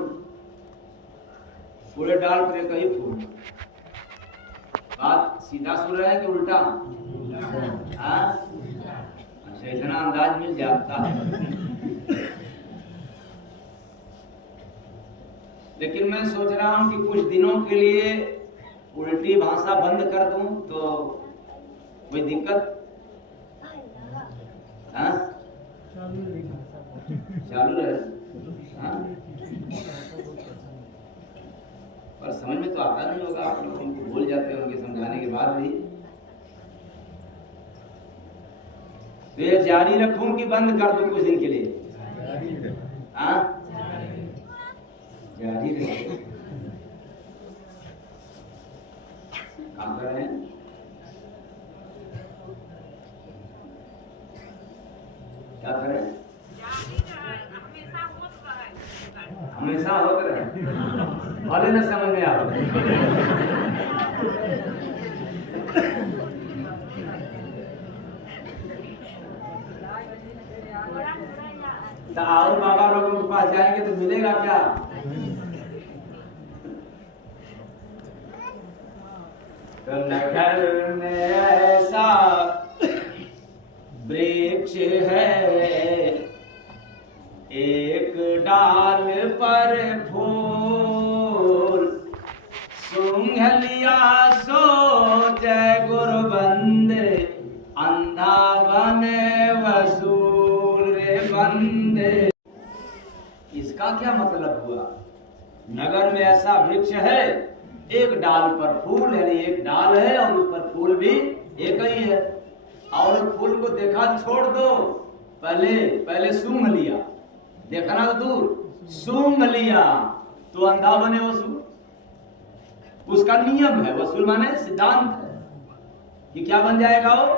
पूरे डाल पर एक ही फूल। बात सीधा सुन रहे हैं कि उल्टा? अच्छा, इतना अंदाज मिल जाता है। लेकिन मैं सोच रहा हूं कि कुछ दिनों के लिए उल्टी भाषा बंद कर दूं तो कोई दिक्कत? हाँ? चालू रहे। हाँ? पर समझ में तो आता नहीं होगा, आप लोग उनको भूल जाते होंगे समझाने के बाद भी। तो ये जारी रखूं कि बंद कर दूं कुछ दिन के लिए? हाँ? जारी रहे। काम कर रहे हैं? क्या करें? हमेशा होता रहे, भले न समझ में आओ। तो आओ बाबा लोगों के पास जाएंगे तो मिलेगा क्या? तो नगर में ऐसा वृक्ष है, एक डाल पर फूल, सूंघ लिया सो जय गुरु बंदे, अंधा बने वसूल रे बंदे। इसका क्या मतलब हुआ? नगर में ऐसा वृक्ष है, एक डाल पर फूल, यानी एक डाल है और उस पर फूल भी एक ही है, और फूल को देखा छोड़ दो पहले सूंघ लिया, देखा ना तो दूर, सूंघ लिया तो अंधा बने वसूल। उसका नियम है, वसूल माने सिद्धांत है कि क्या बन जाएगा वो,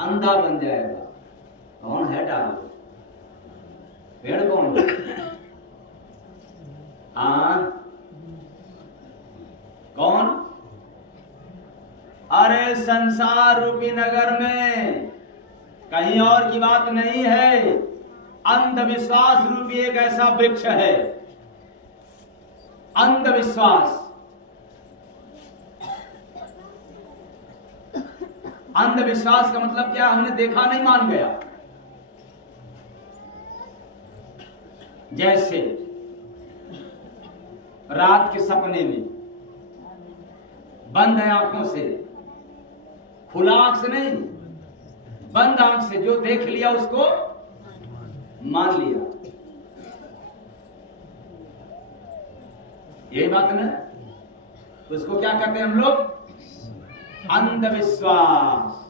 अंधा बन जाएगा। कौन है डाल, पेड़ कौन है? कौन? अरे संसार रूपी नगर में, कहीं और की बात नहीं है। अंधविश्वास रूपी एक ऐसा वृक्ष है, अंधविश्वास। अंधविश्वास का मतलब क्या? हमने देखा नहीं मान गया। जैसे रात के सपने में बंद आंखों से, खुला आंख से नहीं, बंद आंख से जो देख लिया उसको मान लिया, यही बात ना। उसको क्या कहते हैं हम लोग? अंधविश्वास।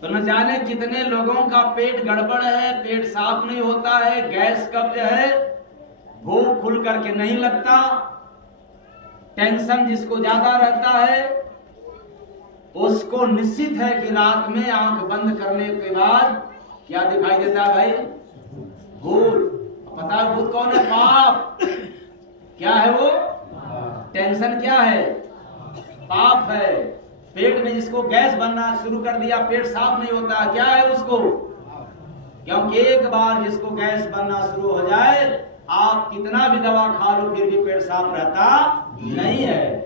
तो न जाने कितने लोगों का पेट गड़बड़ है, पेट साफ नहीं होता है, गैस कब्ज है, भूख खुल करके नहीं लगता, टेंशन जिसको ज्यादा रहता है उसको निश्चित है कि रात में आंख बंद करने के बाद क्या दिखाई देता है भाई? भूत। पता है भूत कौन है? पाप। क्या है वो? टेंशन क्या है? पाप है। पेट में जिसको गैस बनना शुरू कर दिया, पेट साफ नहीं होता, क्या है उसको? क्योंकि एक बार जिसको गैस बनना शुरू हो जाए, आप कितना भी दवा खा लो फिर भी पेट साफ रहता नहीं है।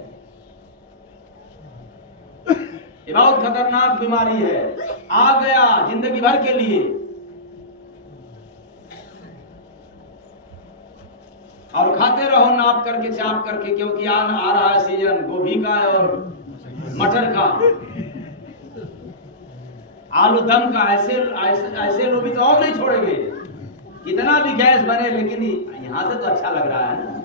ये बहुत खतरनाक बीमारी है, आ गया जिंदगी भर के लिए। और खाते रहो नाप करके, चाप करके, क्योंकि आ रहा है सीजन गोभी का और मटर का, आलू दम का। ऐसे लोग भी तो और नहीं छोड़ेंगे, कितना भी गैस बने, लेकिन यहां से तो अच्छा लग रहा है ना।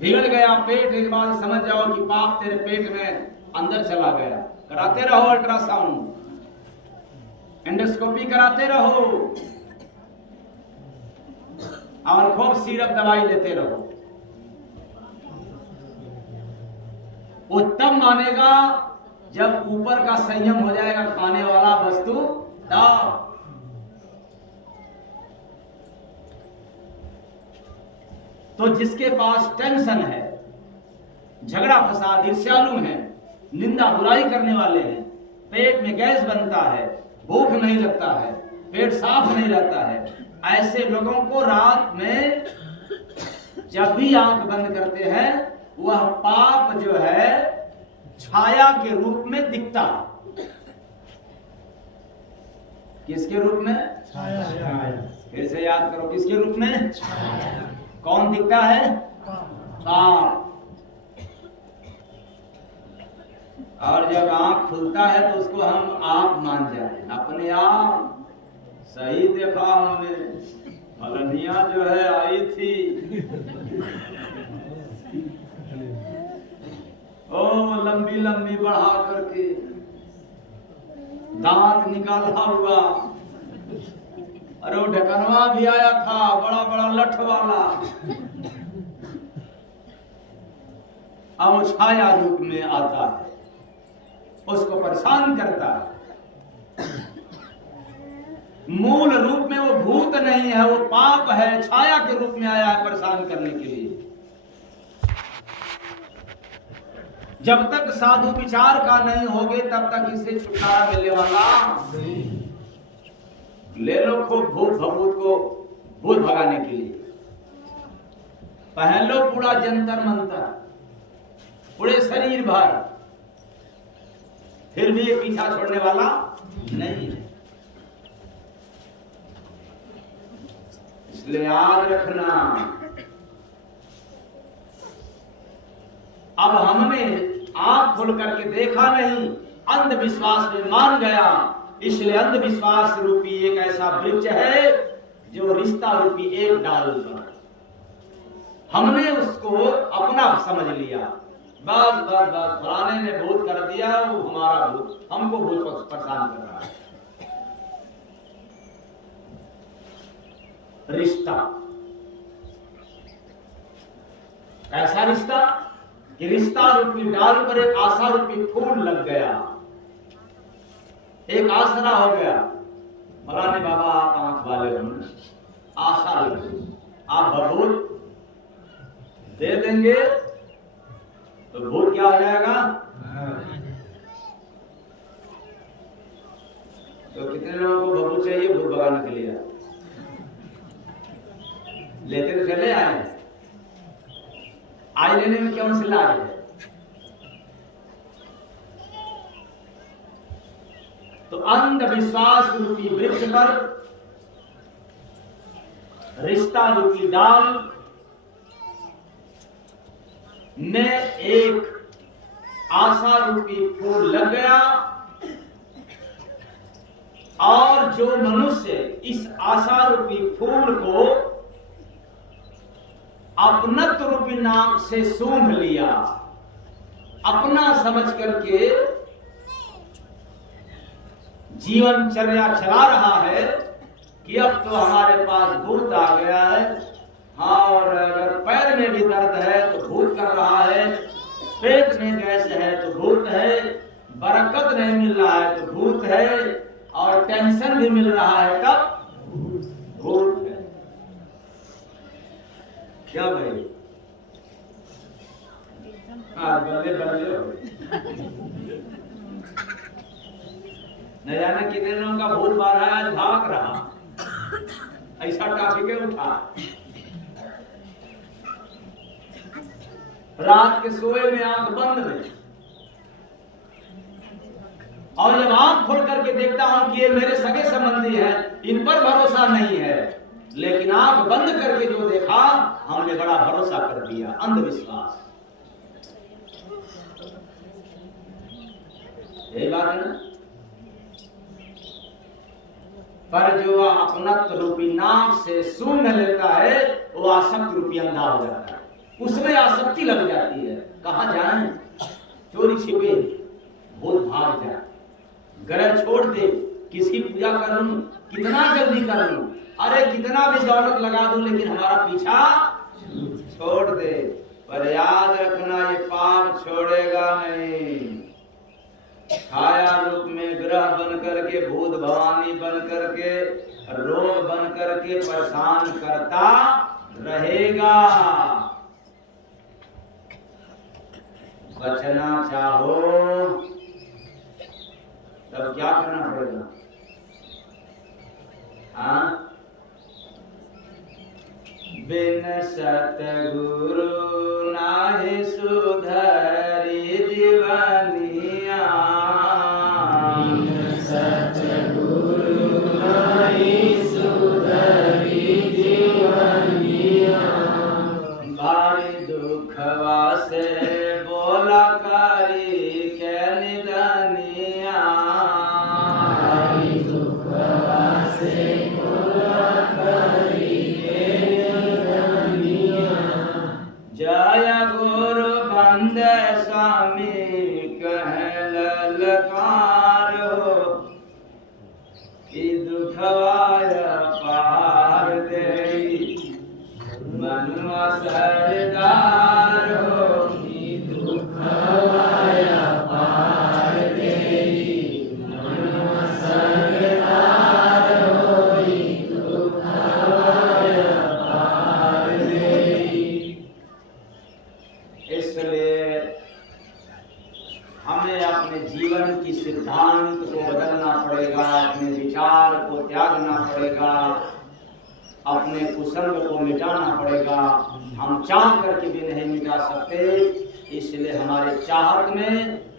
बिगड़ गया पेट, एक बार समझ जाओ कि पाप तेरे पेट में अंदर चला गया। कराते रहो अल्ट्रासाउंड, एंडोस्कोपी कराते रहो और खूब सिरप दवाई लेते रहो। वो तब मानेगा जब ऊपर का संयम हो जाएगा, खाने वाला वस्तु तब। तो जिसके पास टेंशन है, झगड़ा फसाद, ईर्ष्यालु है, निंदा बुराई करने वाले हैं, पेट में गैस बनता है, भूख नहीं लगता है, पेट साफ नहीं रहता है, ऐसे लोगों को रात में जब भी आंख बंद करते हैं, वह पाप जो है छाया के रूप में दिखता है। किसके रूप में? छाया। फिर से याद करो, किसके रूप में? छाया। कौन दिखता है? पाप। और जब आंख खुलता है तो उसको हम आप मान जाए, अपने आप। सही देखा हमने, फलनिया जो है आई थी, ओ लंबी लंबी बढ़ा करके, दांत निकाला हुआ, अरे वो ढकनवा भी आया था, बड़ा बड़ा लठ वाला। अब वो छाया रूप में आता है, उसको परेशान करता है। मूल रूप में वो भूत नहीं है, वो पाप है, छाया के रूप में आया है परेशान करने के लिए। जब तक साधु विचार का नहीं होगे तब तक इसे छुटकारा मिलने वाला नहीं। ले लो खूब भूत भभूत को भूत भगाने के लिए, पहन लो पूरा जंतर मंतर, पूरे शरीर भर, फिर भी ये पीछा छोड़ने वाला नहीं है। इसलिए याद रखना, अब हमने आंख खोल करके देखा नहीं, अंधविश्वास में मान गया, इसलिए अंधविश्वास रूपी एक ऐसा वृक्ष है जो रिश्ता रूपी एक डाल, हमने उसको अपने अपना समझ लिया, बस बस बस फलाने ने भूत कर दिया, वो हमारा भूत, हमको भूत परेशान कर रहा है। रिश्ता, ऐसा रिश्ता कि रिश्ता रूपी डाल पर एक आशा रूपी फूल लग गया, एक आसरा हो गया। फलाने बाबा आप आंख वाले हो, आशा लगी, आप भूत दे देंगे तो भूत क्या हो जाएगा? तो कितने लोगों को भूत चाहिए भूत भगाने के लिए? लेते तो चले आए, आज लेने में क्यों से लाज है? तो अंधविश्वास रूपी वृक्ष पर रिश्ता रूपी डाल में एक आशा रूपी फूल लग गया, और जो मनुष्य इस आशा रूपी फूल को अपनत्व रूपी नाम से सूंघ लिया, अपना समझ करके जीवन चर्या चला रहा है कि अब तो हमारे पास भूत आ गया है, हाँ, और अगर पैर में भी दर्द है तो भूत कर रहा है, पेट में गैस है तो भूत है, बरकत नहीं मिल रहा है तो भूत है, और टेंशन भी मिल रहा है तब भूत है। क्या भाई? बल्ले बल्ले हो, न जाने कितने लोगों का भूत बाहर है, आज भाग रहा, ऐसा टॉपिक उठा। रात के सोए में आंख बंद में, और जब आंख खोल करके देखता हूं कि ये मेरे सगे संबंधी हैं, इन पर भरोसा नहीं है, लेकिन आंख बंद करके जो देखा हमने बड़ा भरोसा कर दिया, अंधविश्वास। यही बात है ना? पर जो अपनत्व रूपी नाम से सूंघ लेता है वो आसक्त रूपी अंधा हो जाता है, उसमें आसक्ति लग जाती है। कहां जाएं? चोरी छिपे भूत भाग जाए, गरज छोड़ दे, किसकी पूजा कर लूं, कितना जल्दी कर लूं, अरे कितना भी दौलत लगा दूं, लेकिन हमारा पीछा छोड़ दे। पर याद रखना ये पाप छोड़ेगा नहीं। छाया रूप में ग्रह बन करके, भूत भवानी बन करके, रोग बन करके परेशान करता रहेगा। बचना चाहो तब क्या करना पड़ेगा? हाँ, बिन सतगुरु नाहि सुधरी जीवनिया, बिन सतगुरु नाहि सुधरी जीवनिया, भारी दुखवा से बोला करी के निधनिया, भारी दुखवा से बोला करी जय गुरु बंद स्वामी कह ललकार हो, कि दुखवाया पार दे मनुआ सरदार हो, कि दुखवाया पार दे मनुआ सरदार हो, कि दुखवाया पार दे। इसलिए हमें अपने जीवन की सिद्धांत को बदलना पड़ेगा, अपने विचार को त्यागना पड़ेगा, अपने कुसंग को मिटाना पड़ेगा। हम चाह करके भी नहीं मिटा सकते, इसलिए हमारे चाहत में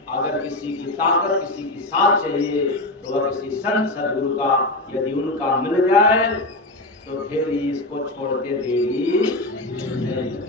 अगर किसी की ताकत, किसी की साथ चाहिए तो वह किसी संत सदगुरु का यदि उनका मिल जाए तो फिर इसको छोड़ते देरी नहीं।